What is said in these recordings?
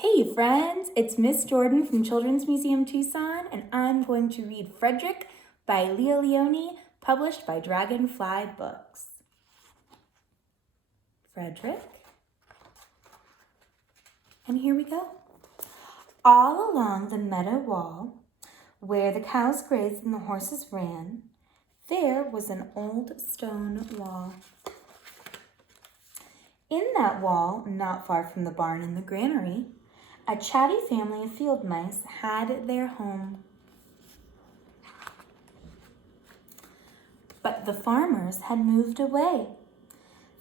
Hey friends, it's Miss Jordan from Children's Museum Tucson, and I'm going to read Frederick by Leo Lionni, published by Dragonfly Books. Frederick. And here we go. All along the meadow wall, where the cows grazed and the horses ran, there was an old stone wall. In that wall, not far from the barn and the granary, a chatty family of field mice had their home. But the farmers had moved away.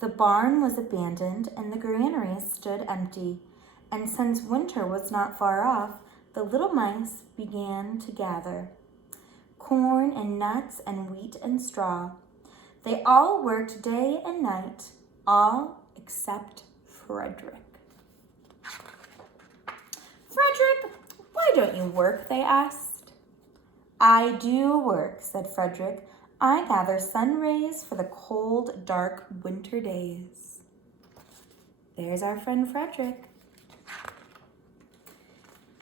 The barn was abandoned and the granary stood empty, and since winter was not far off, the little mice began to gather corn and nuts and wheat and straw. They all worked day and night, all except Frederick. Frederick, why don't you work? They asked. I do work, said Frederick. I gather sun rays for the cold, dark winter days. There's our friend Frederick.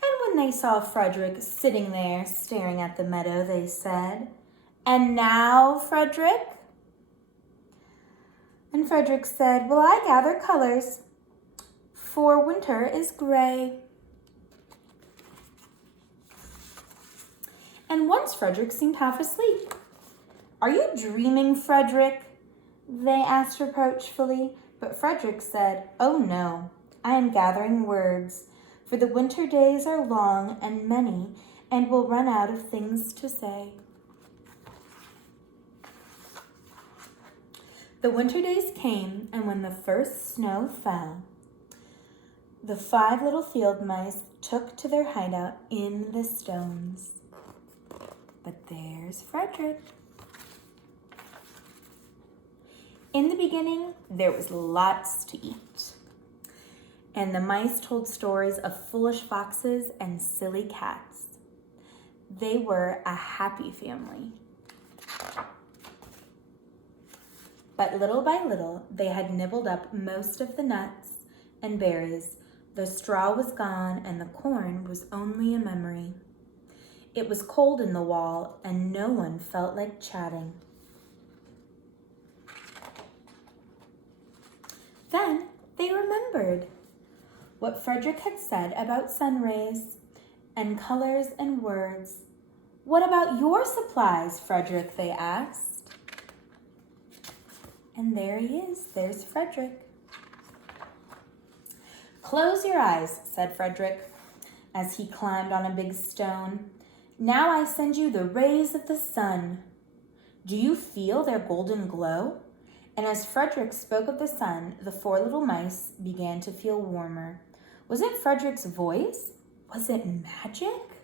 And when they saw Frederick sitting there staring at the meadow, they said, "And now, Frederick?" And Frederick said, "Well, I gather colors, for winter is gray." And once Frederick seemed half asleep. "Are you dreaming, Frederick?" they asked reproachfully. But Frederick said, "Oh no, I am gathering words, for the winter days are long and many, and will run out of things to say." The winter days came, and when the first snow fell, the 5 little field mice took to their hideout in the stones. But there's Frederick. In the beginning, there was lots to eat, and the mice told stories of foolish foxes and silly cats. They were a happy family. But little by little, they had nibbled up most of the nuts and berries. The straw was gone, and the corn was only a memory. It was cold in the wall, and no one felt like chatting. Then they remembered what Frederick had said about sun rays and colors and words. "What about your supplies, Frederick?" they asked. And there he is. There's Frederick. "Close your eyes," said Frederick, as he climbed on a big stone. "Now I send you the rays of the sun. Do you feel their golden glow?" And as Frederick spoke of the sun, the 4 little mice began to feel warmer. Was it Frederick's voice? Was it magic?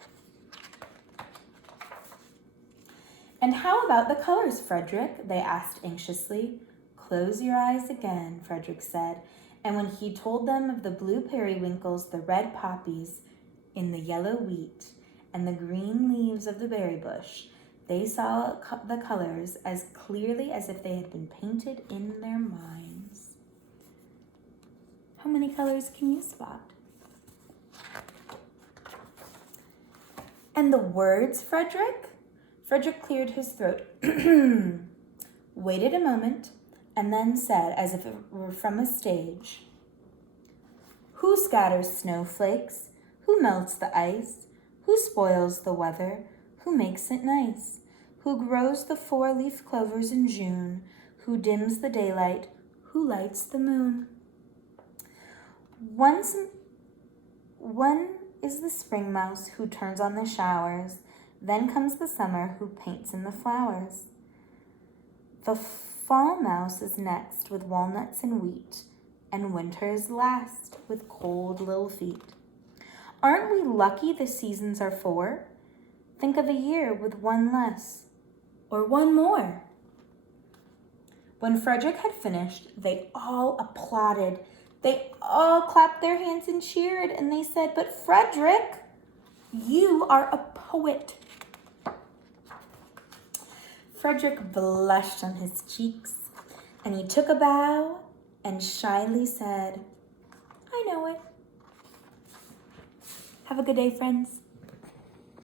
"And how about the colors, Frederick?" they asked anxiously. "Close your eyes again," Frederick said. And when he told them of the blue periwinkles, the red poppies in the yellow wheat, and the green leaves of the berry bush, they saw the colors as clearly as if they had been painted in their minds. How many colors can you spot? "And the words, Frederick?" Frederick cleared his throat, waited a moment, and then said, as if it were from a stage, "Who scatters snowflakes? Who melts the ice? Who spoils the weather? Who makes it nice? Who grows the 4-leaf clovers in June? Who dims the daylight? Who lights the moon? One is the spring mouse who turns on the showers. Then comes the summer who paints in the flowers. The fall mouse is next with walnuts and wheat, and winter is last with cold little feet. Aren't we lucky the seasons are 4? Think of a year with 1 less, or 1 more." When Frederick had finished, they all applauded. They all clapped their hands and cheered, and they said, "But Frederick, you are a poet." Frederick blushed on his cheeks, and he took a bow and shyly said, "I know it." Have a good day, friends.